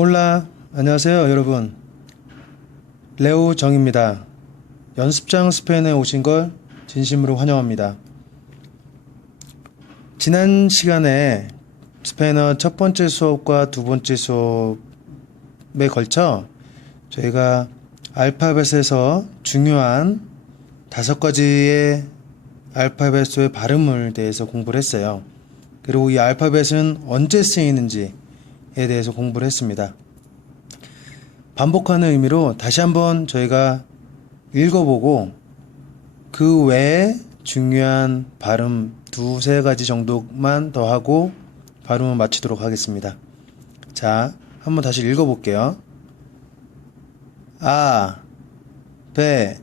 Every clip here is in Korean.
올라, 안녕하세요 여러분. 레오 정입니다. 연습장 스페인에 오신 걸 진심으로 환영합니다. 지난 시간에 스페인어 첫 번째 수업과 두 번째 수업에 걸쳐 저희가 알파벳에서 중요한 5가지의 알파벳의 발음을 대해서 공부를 했어요. 그리고 이 알파벳은 언제 쓰이는지에 대해서 공부를 했습니다. 반복하는 의미로 다시 한번 저희가 읽어보고 그 외에 중요한 발음 두세 가지 정도만 더 하고 발음을 마치도록 하겠습니다. 자, 한번 다시 읽어볼게요. 아, 베,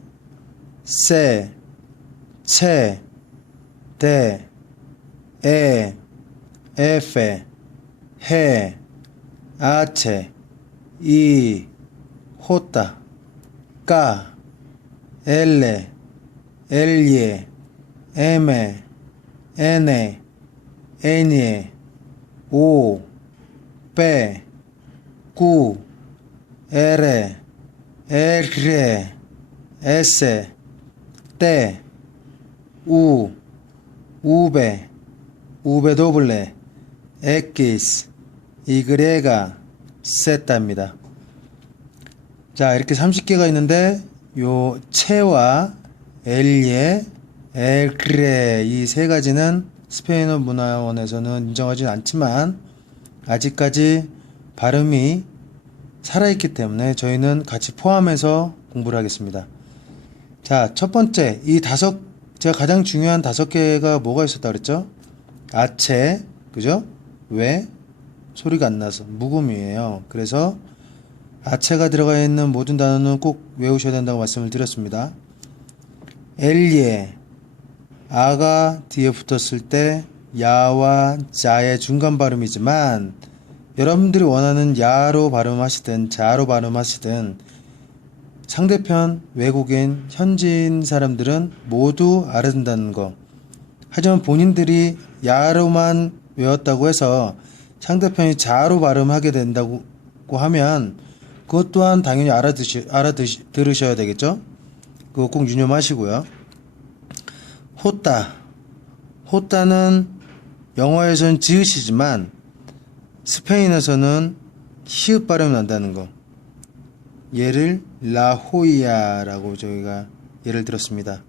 세, 채, 데, 에, 에페, 해, 아체, 이, 호따, 까, 엘레, 엘예, 에메, 에네, 에니에, 오, 빼, 꾸, 에레, 엘그레, 에세, 떼, 우, 우베, 우베도블레, 엑기스, 이그레가, 세타입니다. 자, 이렇게 30개가 있는데 요 체와 엘예, 엘그레 이 세 가지는 스페인어 문화원에서는 인정하지 않지만 아직까지 발음이 살아있기 때문에 저희는 같이 포함해서 공부를 하겠습니다. 자, 첫 번째 제가 가장 중요한 5개가 뭐가 있었다 그랬죠? 아체, 그죠? 왜? 소리가 안 나서 묵음이에요. 그래서 아체가 들어가 있는 모든 단어는 꼭 외우셔야 된다고 말씀을 드렸습니다. 엘예, 아가 뒤에 붙었을 때 야와 자의 중간 발음이지만 여러분들이 원하는 야로 발음하시든 자로 발음하시든 상대편 외국인 현지인 사람들은 모두 알아듣는다는 거. 하지만 본인들이 야로만 외웠다고 해서 상대편이 자로 발음하게 된다고 하면 그것 또한 당연히 들으셔야 되겠죠? 그거 꼭 유념하시고요. 호따는 영어에서는 지읒이지만 스페인에서는 히읗 발음이 난다는 거. 얘를 라호이아라고 저희가 예를 들었습니다.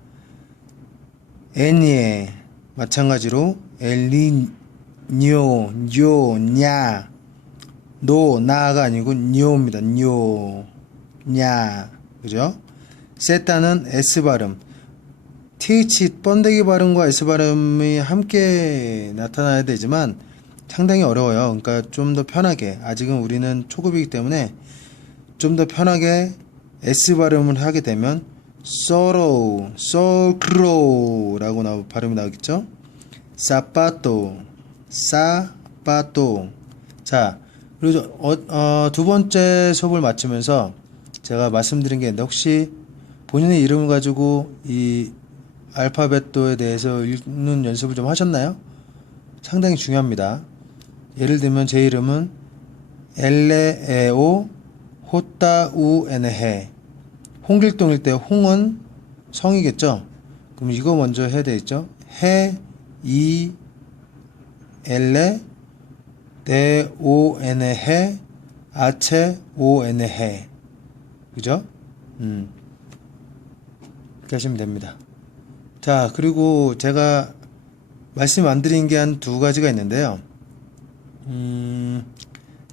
애니에 마찬가지로 엘리 뇨, 뇨, 냐, 노, 나가 아니고 뇨입니다. 뇨, 냐, 그죠? 세타는 S 발음. TH 번데기 발음과 S 발음이 함께 나타나야 되지만 상당히 어려워요. 그러니까 좀 더 편하게, 아직은 우리는 초급이기 때문에 좀 더 편하게 S 발음을 하게 되면 sorrow, sorrow 라고 발음이 나오겠죠? zapato, 사빠또. 자, 그리고 두 번째 수업을 마치면서 제가 말씀드린 게 있는데 혹시 본인의 이름을 가지고 이 알파벳도에 대해서 읽는 연습을 좀 하셨나요? 상당히 중요합니다. 예를 들면 제 이름은 엘레에오 호따우에네헤. 홍길동일 때 홍은 성이겠죠? 그럼 이거 먼저 해야 되겠죠? 해, 이, 엘레, 데, 오, 에네, 해, 아체, 오, 에네, 해. 그죠? 그렇게 하시면 됩니다. 자, 그리고 제가 말씀 안 드린 게 한 2가지가 있는데요.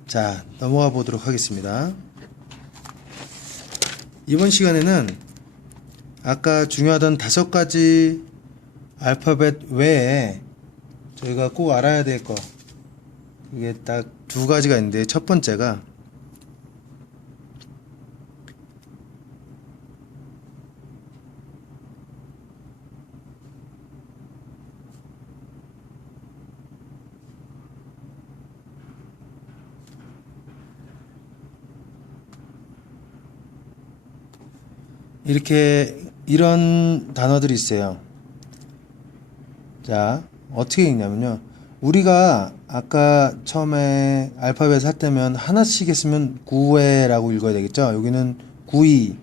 자, 넘어가 보도록 하겠습니다. 이번 시간에는 아까 중요하던 5가지 알파벳 외에 저희가 꼭 알아야 될 거, 이게 딱 2가지가 있는데, 첫 번째가 이런 단어들이 있어요. 자, 어떻게 읽냐면요. 우리가 아까 처음에 알파벳 할 때면 하나씩 했으면 구에라고 읽어야 되겠죠. 여기는 구이,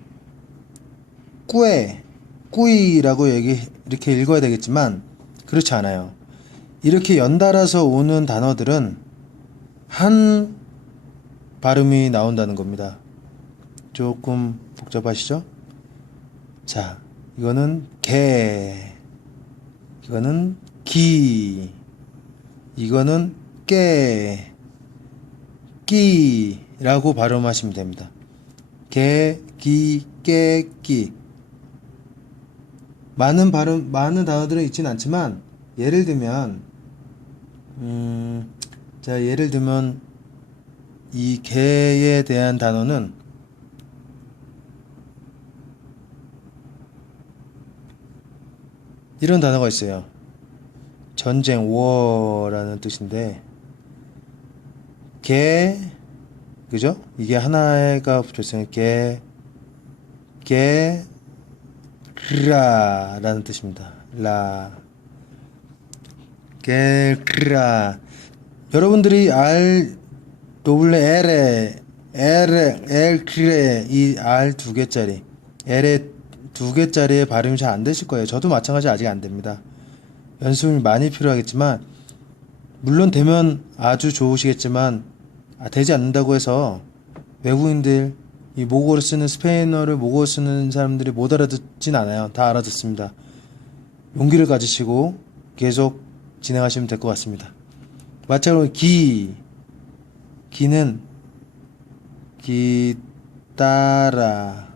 꾸에, 꾸이라고 이렇게 읽어야 되겠지만 그렇지 않아요. 이렇게 연달아서 오는 단어들은 한 발음이 나온다는 겁니다. 조금 복잡하시죠? 자, 이거는 개, 이거는 기, 이거는 깨, 끼라고 발음하시면 됩니다. 개, 기, 깨, 끼. 많은 단어들은 있진 않지만, 예를 들면, 예를 들면, 이 개에 대한 단어는 이런 단어가 있어요. 전쟁, war라는 뜻인데, 개, 그죠? 이게 하나가 붙어있어요. 라라는 뜻입니다. 라. 라. 여러분들이 이 R 두 개짜리, L의 두 개짜리의 발음이 잘 안 되실 거예요. 저도 마찬가지 아직 안 됩니다. 연습이 많이 필요하겠지만, 물론 되면 아주 좋으시겠지만, 되지 않는다고 해서 외국인들, 이 모국어를 쓰는 스페인어를 모국어로 쓰는 사람들이 못 알아듣진 않아요. 다 알아듣습니다. 용기를 가지시고 계속 진행하시면 될 것 같습니다. 마찬가지로 기는 기타라,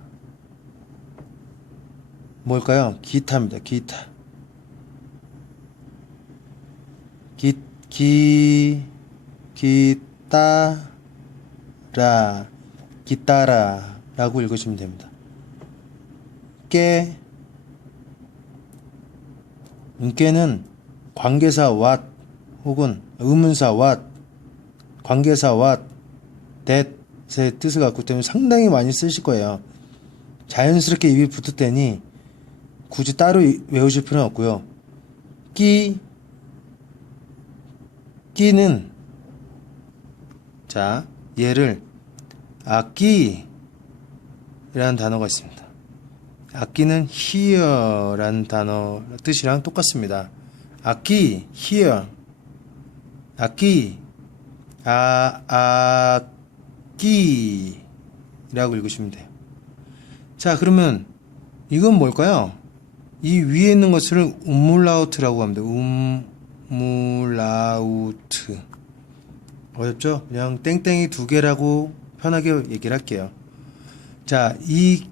뭘까요? 기타입니다. 기타. 기타라라고 읽으시면 됩니다. 깨는 관계사 what 혹은 의문사 what, 관계사 what, that의 뜻을 갖고 있기 때문에 상당히 많이 쓰실 거예요. 자연스럽게 입이 붙을 때니 굳이 따로 외우실 필요는 없고요. 끼는, 자, 얘를 악기라는 단어가 있습니다. 악기는 hear라는 단어 뜻이랑 똑같습니다. 악기, hear. 악기라고 읽으시면 돼요. 자, 그러면 이건 뭘까요? 이 위에 있는 것을 umlaut라고 합니다. umlaut. 어렵죠? 그냥 땡땡이 두 개라고 편하게 얘기를 할게요. 자, 이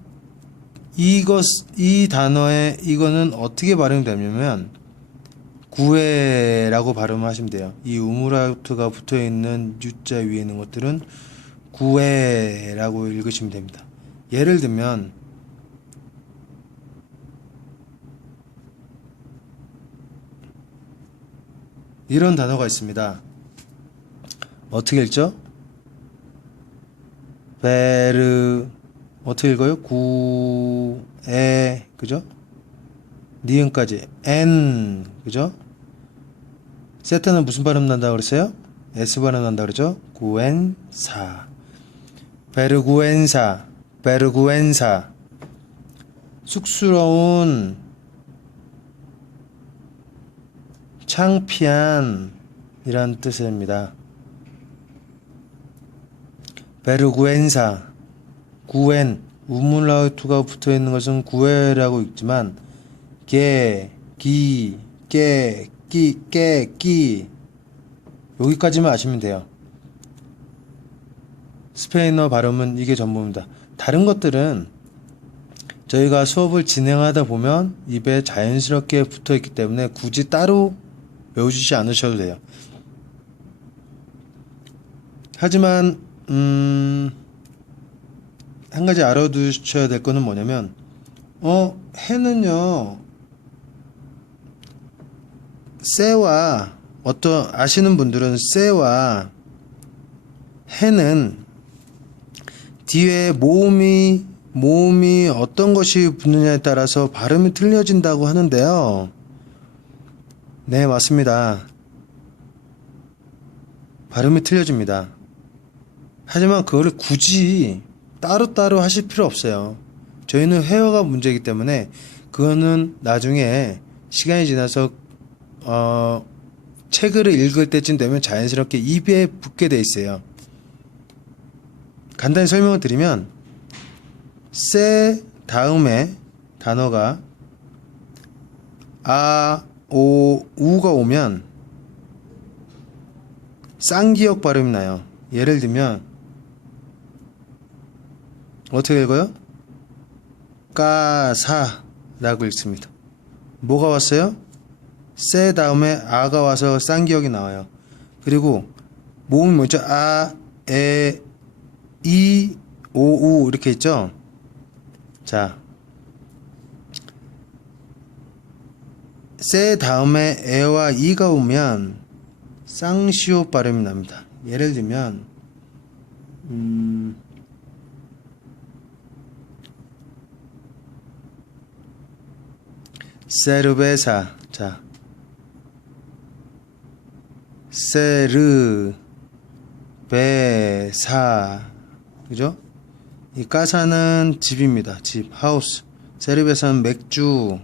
단어의 이거는 어떻게 발음이 되냐면 구에라고 발음하시면 돼요. 이 우물아우트가 붙어있는 유자 위에 있는 것들은 구에라고 읽으시면 됩니다. 예를 들면 이런 단어가 있습니다. 어떻게 읽죠? 어떻게 읽어요? 구에, 그죠? 니은까지 N, 그죠? 세타는 무슨 발음 난다 그랬어요? S 발음 난다 그러죠? 구엔사, 베르구엔사. 쑥스러운, 창피한 이란 뜻입니다. 베르구엔사, 구엔, 우물라우트가 붙어있는 것은 구에라고 읽지만 끼 여기까지만 아시면 돼요. 스페인어 발음은 이게 전부입니다. 다른 것들은 저희가 수업을 진행하다 보면 입에 자연스럽게 붙어있기 때문에 굳이 따로 외워주지 않으셔도 돼요. 하지만 한 가지 알아두셔야 될 거는 뭐냐면 해는요, 쎄와 아시는 분들은 쎄와 해는 뒤에 모음이 어떤 것이 붙느냐에 따라서 발음이 틀려진다고 하는데요. 네, 맞습니다. 발음이 틀려집니다. 하지만 그거를 굳이 따로따로 하실 필요 없어요. 저희는 회화가 문제이기 때문에 그거는 나중에 시간이 지나서 책을 읽을 때쯤 되면 자연스럽게 입에 붙게 돼 있어요. 간단히 설명을 드리면 세 다음에 단어가 아, 오, 우가 오면 쌍기역 발음이 나요. 예를 들면 어떻게 읽어요? 까사라고 읽습니다. 뭐가 왔어요? 세 다음에 아가 와서 쌍기역이 나와요. 그리고 모음이 뭐죠? 아, 에, 이, 오, 우 이렇게 있죠? 자, 세 다음에 에와 이가 오면 쌍시옷 발음이 납니다. 예를 들면 세르베사. 자, 세르 베사. 그죠? 이 까사는 집입니다. 집, 하우스. 세르베사는 맥주.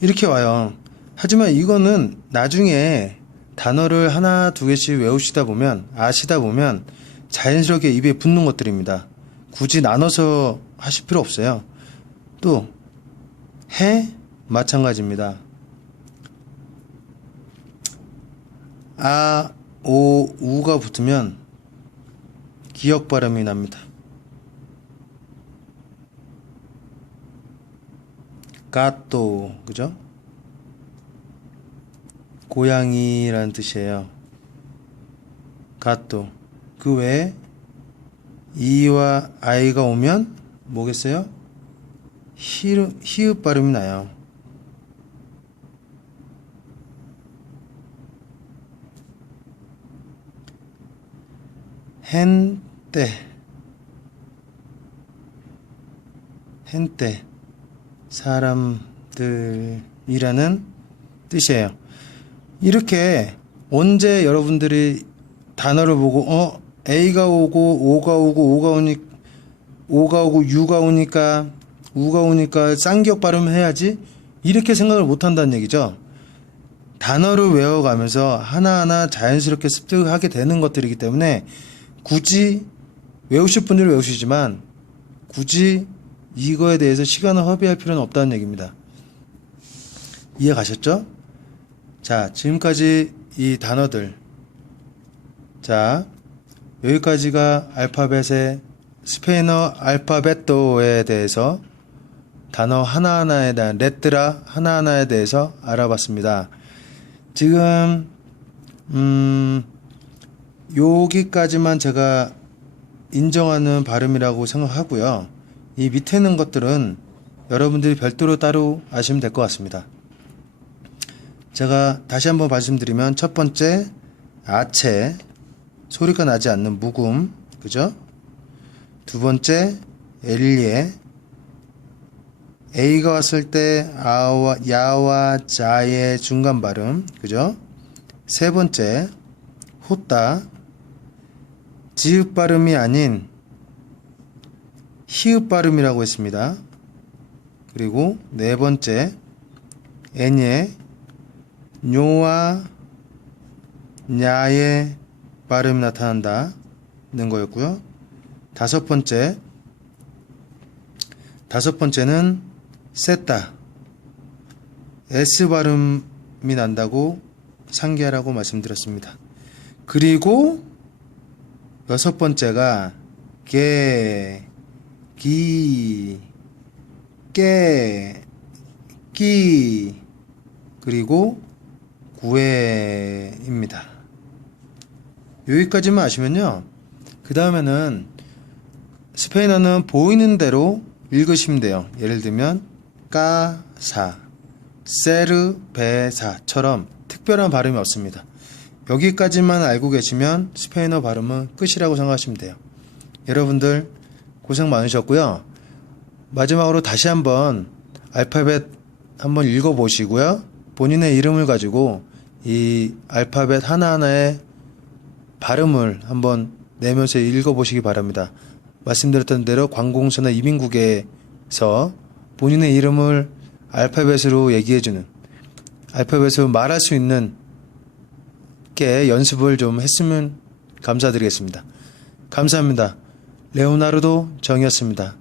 이렇게 와요. 하지만 이거는 나중에 단어를 하나 두 개씩 외우시다 보면, 아시다 보면 자연스럽게 입에 붙는 것들입니다. 굳이 나눠서 하실 필요 없어요. 또 해 마찬가지입니다. 아, 오, 우가 붙으면 기역 발음이 납니다. 가또, 그죠? 고양이라는 뜻이에요. 가또. 그 외에 이와 아이가 오면 뭐겠어요? 히읗 발음이 나요. 헨때, 헨때, 사람들이라는 뜻이에요. 이렇게 언제 여러분들이 단어를 보고 A가 오고 O가 오고 O가 오고 U가 오니까 우가 오니까 쌍기역 발음을 해야지 이렇게 생각을 못 한다는 얘기죠. 단어를 외워가면서 하나하나 자연스럽게 습득하게 되는 것들이기 때문에 굳이 외우실 분들은 외우시지만 굳이 이거에 대해서 시간을 허비할 필요는 없다는 얘기입니다. 이해 가셨죠? 자, 지금까지 이 단어들. 자, 여기까지가 알파벳의 스페인어 알파벳도에 대해서 단어 하나하나에 대한 레트라 하나하나에 대해서 알아봤습니다. 지금 여기까지만 제가 인정하는 발음이라고 생각하고요. 이 밑에 있는 것들은 여러분들이 별도로 따로 아시면 될 것 같습니다. 제가 다시 한번 말씀드리면 첫 번째 아체, 소리가 나지 않는 묵음, 그죠? 두 번째 엘리에, A가 왔을 때 아와, 야와 자의 중간 발음, 그죠? 세 번째 호따, 지읒 발음이 아닌 히읗 발음이라고 했습니다. 그리고 네 번째 애니에 뇨와 냐의 발음이 나타난다는 거였고요. 다섯 번째는 셌다, S 발음이 난다고 상기하라고 말씀드렸습니다. 그리고 여섯 번째가 게, 기, 깨, 끼, 그리고 구애입니다. 여기까지만 아시면요, 그 다음에는 스페인어는 보이는 대로 읽으시면 돼요. 예를 들면 까사, 세르베사처럼 특별한 발음이 없습니다. 여기까지만 알고 계시면 스페인어 발음은 끝이라고 생각하시면 돼요. 여러분들 고생 많으셨고요. 마지막으로 다시 한번 알파벳 한번 읽어보시고요. 본인의 이름을 가지고 이 알파벳 하나하나에 발음을 한번 내면서 읽어보시기 바랍니다. 말씀드렸던 대로 관공서나 이민국에서 본인의 이름을 알파벳으로 얘기해주는, 알파벳으로 말할 수 있는 게 연습을 좀 했으면 감사드리겠습니다. 감사합니다. 레오나르도 정이었습니다.